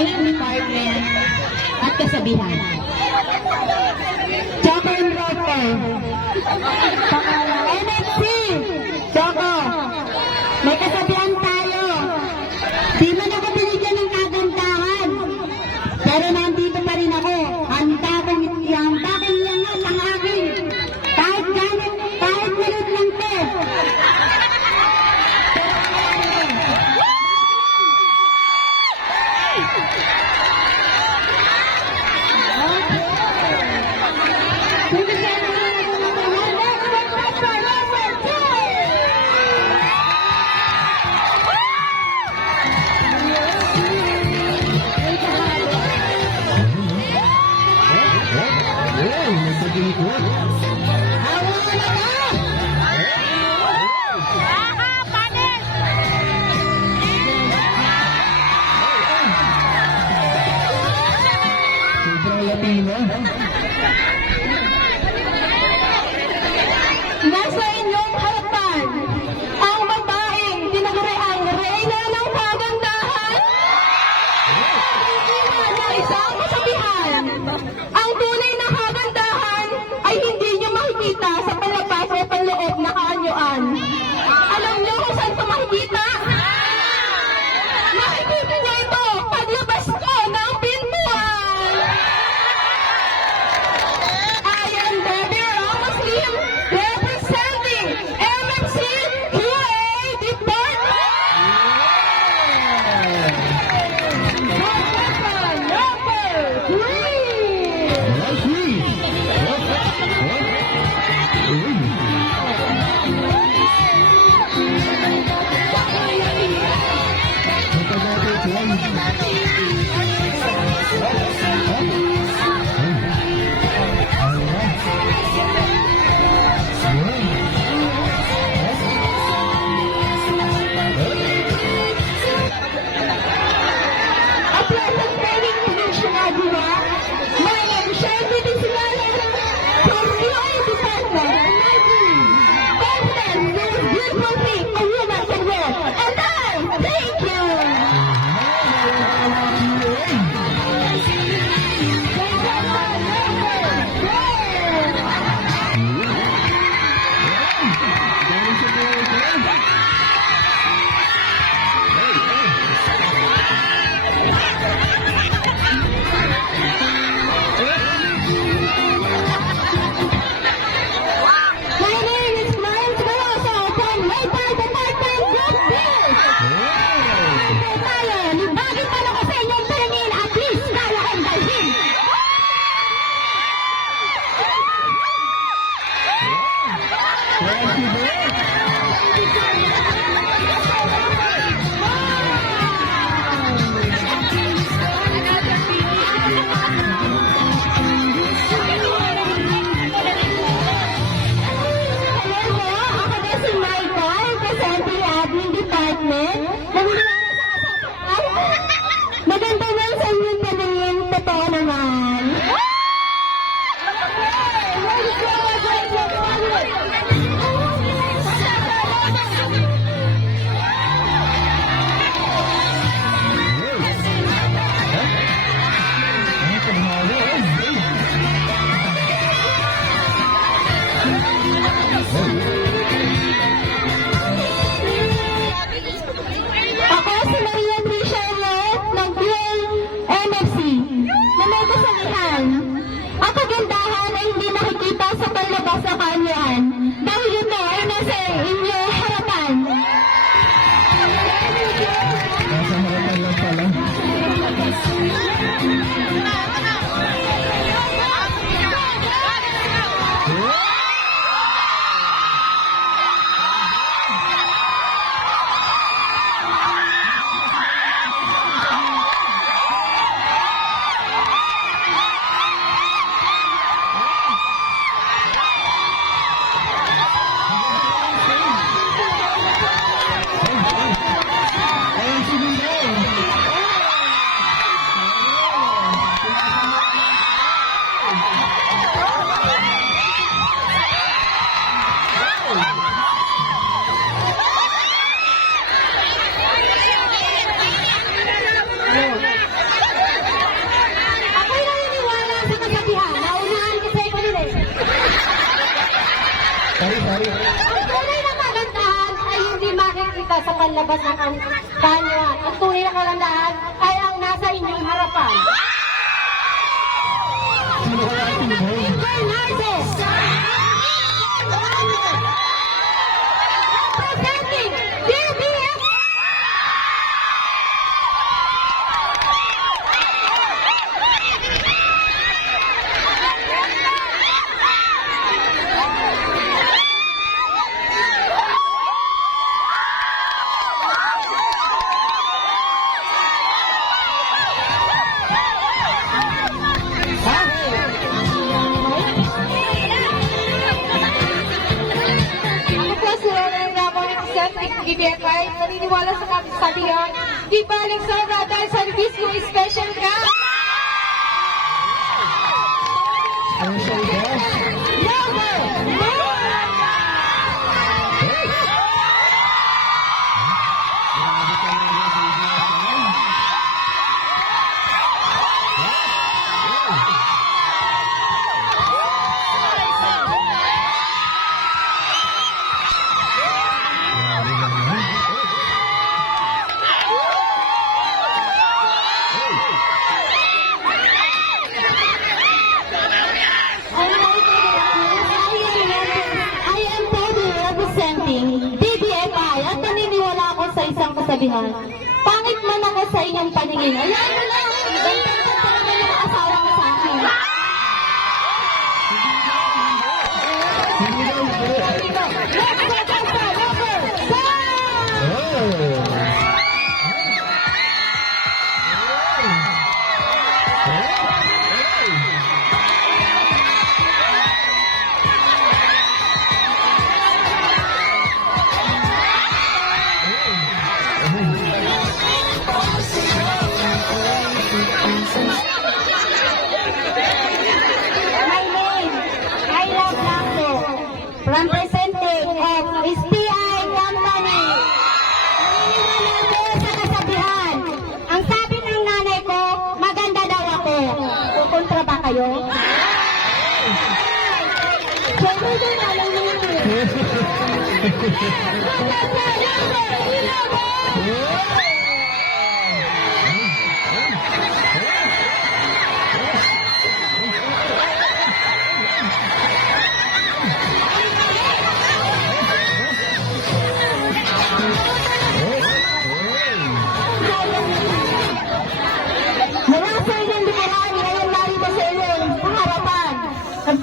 Department at kasabihan. Choco and Rocco. NFC. Choco. May kasabihan tayo. Di man ako binigyan ng kagandahan. Pero nandito pa rin ako. Handa kong iangat ang akin. Kahit ganit, kahit malit lang to. Nasa inyong harapan ang babaeng tinaguriang reyna ng kagandahan. Na isang kasabihan, ang tunay na kagandahan ay hindi niyo makikita sa palabas o panloob na kaanyuan. Alam niyo kung saan ito makikita? Makikita niyo ito paglabas ko ng pintuan. I am Debbie Ramos Lim, representing MFC QA Department. A pleasant training to mention everyone. My name is Shelby Disilayan from QA Department and I believe confidence is a beautiful thing a woman can wear. And I thank you. My name is Marian Veloso from Maytag Department Group B. Tayo, libagin pa na ko sa inyong tingin at least kaya kong dalhin. Hello po, ako na si Michael, representing Admin Department. Nagulungan sa kasabihan. Maganda man sa inyong tanungin, totoo naman. Ako si Maria Tricia ng QA-MFC na may kasabihan. Ang kagandahan ay hindi nakikita sa panlabas na kaanyuan dahil ito ay nasa inyong harapan. Nasa harapan lang pala. sa panlabas ng kanya. Ang tunay na kagandahan ay ang nasa inyong harapan. Sino kaya ang Pinoy? Bernardes! Presenting DBF! Ako po si Roland Ramon, representing BBFI. Naniniwala sa kasabihan, di balik sobra dahil service mo special ka. Special guest. Grabe talaga, BBFI. Grabe naman. I am proudly representing BBFI at naniniwala ako sa isang kasabihan. Pangit man ako sa inyong paningin. Ayan mo lang! Ganda ka talaga yung asawa mo sa akin. Hindi daw po. Let's go, Tessa! Number 5! Oh. My name, I love Lando. Representing of SPI Company. Naniniwala ko sa kasabihan. Ang sabi ng nanay ko, maganda daw ako. Kukontra ba kayo? Siyempre din, alam niyo yun. Mula sa inyong likuran, ngayon narito sa inyong harapan. Ang